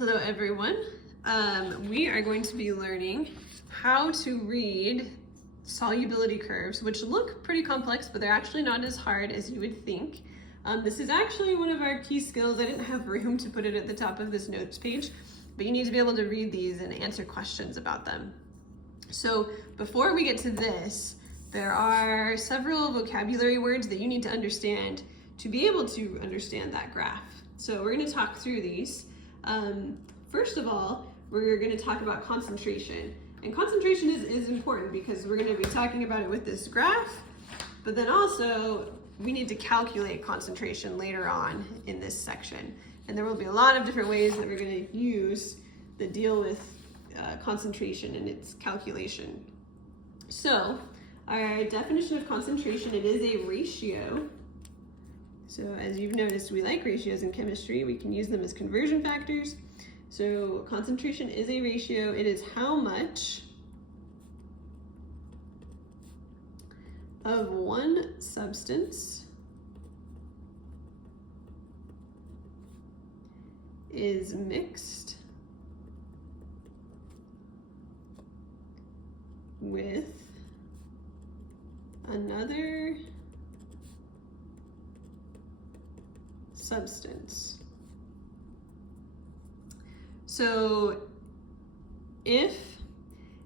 Hello everyone. We are going to be learning how to read solubility curves, which look pretty complex, but they're actually not as hard as you would think. This is actually one of our key skills. I didn't have room to put it at the top of this notes page, but you need to be able to read these and answer questions about them. So before we get to this, there are several vocabulary words that you need to understand to be able to understand that graph. So we're going to talk through these. First of all, we're going to talk about concentration. And concentration is important because we're going to be talking about it with this graph, but then also we need to calculate concentration later on in this section. And there will be a lot of different ways that we're going to use that deal with concentration and its calculation. So our definition of concentration, it is a ratio. So as you've noticed, we like ratios in chemistry. We can use them as conversion factors. So concentration is a ratio. It is how much of one substance is mixed with another substance. So if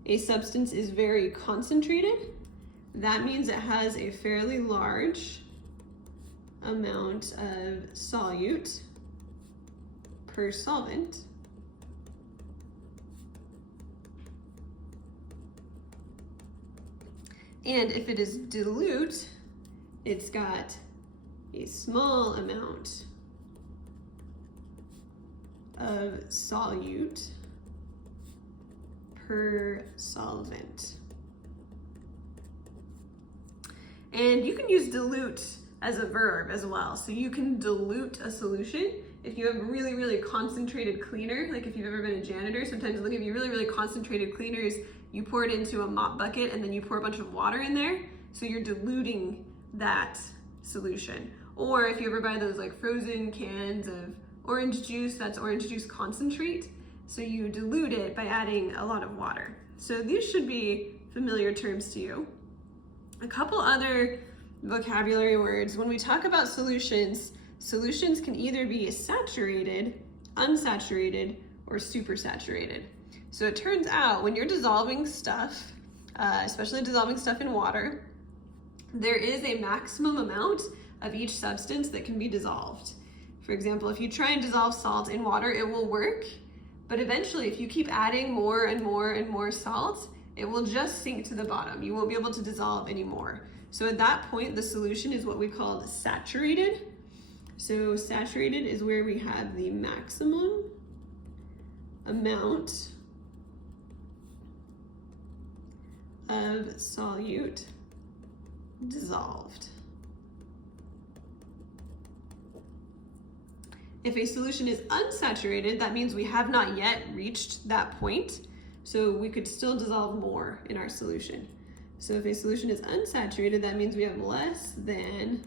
a substance is very concentrated, that means it has a fairly large amount of solute per solvent. And if it is dilute, it's got a small amount of solute per solvent. And you can use dilute as a verb as well. So you can dilute a solution. If you have really, really concentrated cleaner, like if you've ever been a janitor, sometimes they'll give you really, really concentrated cleaners, you pour it into a mop bucket and then you pour a bunch of water in there. So you're diluting that solution. Or if you ever buy those like frozen cans of orange juice, that's orange juice concentrate. So you dilute it by adding a lot of water. So these should be familiar terms to you. A couple other vocabulary words. When we talk about solutions, solutions can either be saturated, unsaturated, or supersaturated. So it turns out when you're dissolving stuff, especially dissolving stuff in water, there is a maximum amount of each substance that can be dissolved. For example, if you try and dissolve salt in water, it will work, but eventually if you keep adding more and more and more salt, it will just sink to the bottom. You won't be able to dissolve anymore. So at that point, the solution is what we call saturated. So saturated is where we have the maximum amount of solute dissolved. If a solution is unsaturated, that means we have not yet reached that point. So we could still dissolve more in our solution. So if a solution is unsaturated, that means we have less than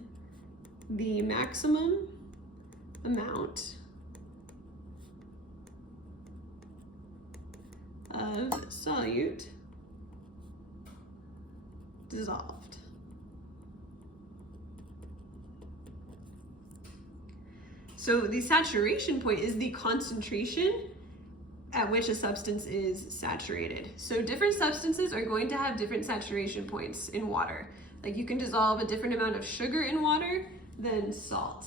the maximum amount of solute dissolved. So the saturation point is the concentration at which a substance is saturated. So different substances are going to have different saturation points in water. Like you can dissolve a different amount of sugar in water than salt.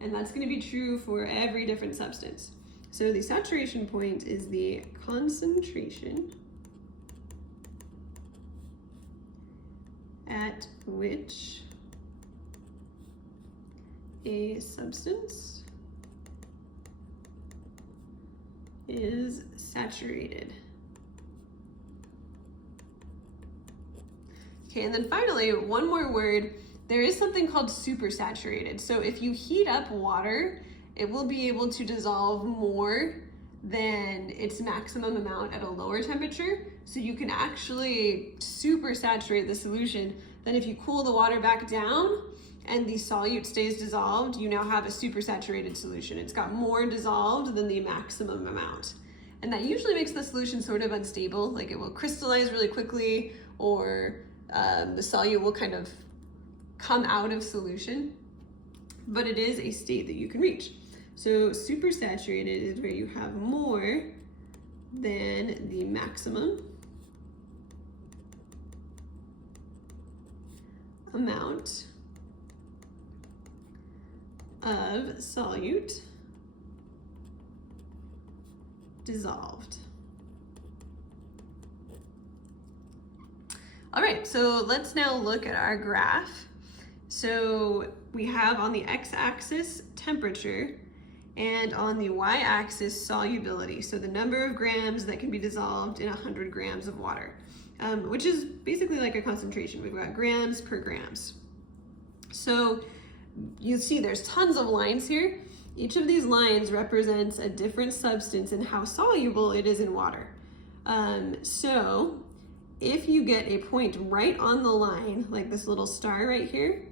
And that's going to be true for every different substance. So the saturation point is the concentration at which a substance is saturated. Okay, and then finally, one more word. There is something called supersaturated. So if you heat up water, it will be able to dissolve more than its maximum amount at a lower temperature. So you can actually supersaturate the solution. Then if you cool the water back down and the solute stays dissolved, you now have a supersaturated solution. It's got more dissolved than the maximum amount. And that usually makes the solution sort of unstable, like it will crystallize really quickly, or the solute will kind of come out of solution. But it is a state that you can reach. So supersaturated is where you have more than the maximum amount of solute dissolved. All right, so let's now look at our graph. So we have on the x-axis temperature and on the y-axis solubility. So the number of grams that can be dissolved in 100 grams of water, which is basically like a concentration. We've got grams per grams. So you see there's tons of lines here. Each of these lines represents a different substance and how soluble it is in water. So if you get a point right on the line, like this little star right here,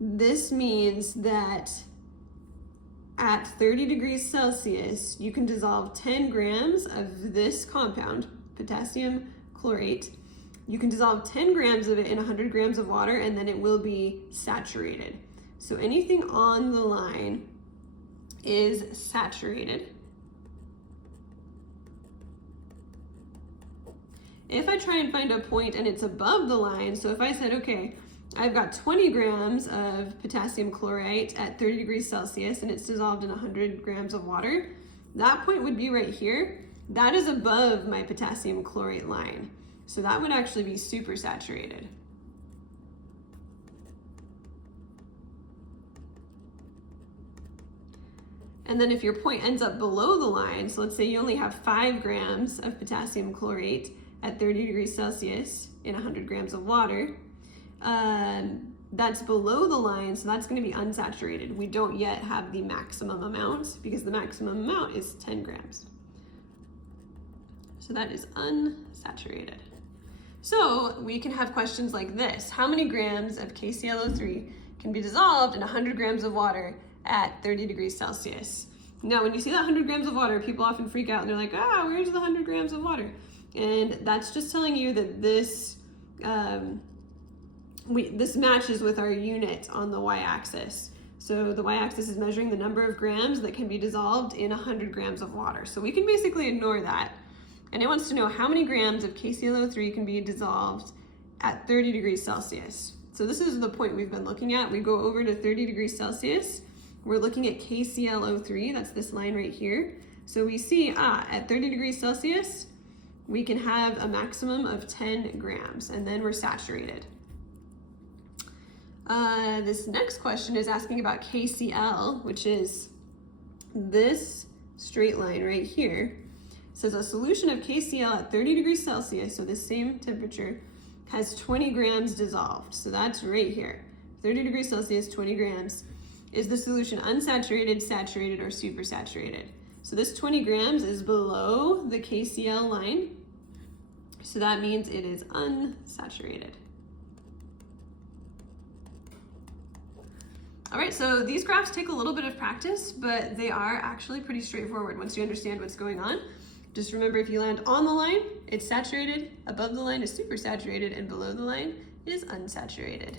this means that at 30 degrees Celsius, you can dissolve 10 grams of this compound, potassium chlorate. You can dissolve 10 grams of it in 100 grams of water, and then it will be saturated. So anything on the line is saturated. If I try and find a point and it's above the line, so if I said, okay, I've got 20 grams of potassium chlorite at 30 degrees Celsius and it's dissolved in 100 grams of water, that point would be right here. That is above my potassium chlorate line. So that would actually be supersaturated. And then if your point ends up below the line, so let's say you only have 5 grams of potassium chlorate at 30 degrees Celsius in 100 grams of water, that's below the line, so that's going to be unsaturated. We don't yet have the maximum amount because the maximum amount is 10 grams. So that is unsaturated. So we can have questions like this. How many grams of KClO3 can be dissolved in 100 grams of water at 30 degrees Celsius? Now, when you see that 100 grams of water, people often freak out and they're like, where's the 100 grams of water? And that's just telling you that this this matches with our unit on the y-axis. So the y-axis is measuring the number of grams that can be dissolved in 100 grams of water. So we can basically ignore that. And it wants to know how many grams of KClO3 can be dissolved at 30 degrees Celsius. So this is the point we've been looking at. We go over to 30 degrees Celsius. We're looking at KClO3, that's this line right here. So we see, at 30 degrees Celsius, we can have a maximum of 10 grams, and then we're saturated. This next question is asking about KCl, which is this straight line right here. It says a solution of KCl at 30 degrees Celsius, so this same temperature, has 20 grams dissolved. So that's right here. 30 degrees Celsius, 20 grams. Is the solution unsaturated, saturated, or supersaturated? So this 20 grams is below the KCl line. So that means it is unsaturated. All right, so these graphs take a little bit of practice, but they are actually pretty straightforward once you understand what's going on. Just remember, if you land on the line, it's saturated, above the line is supersaturated, and below the line is unsaturated.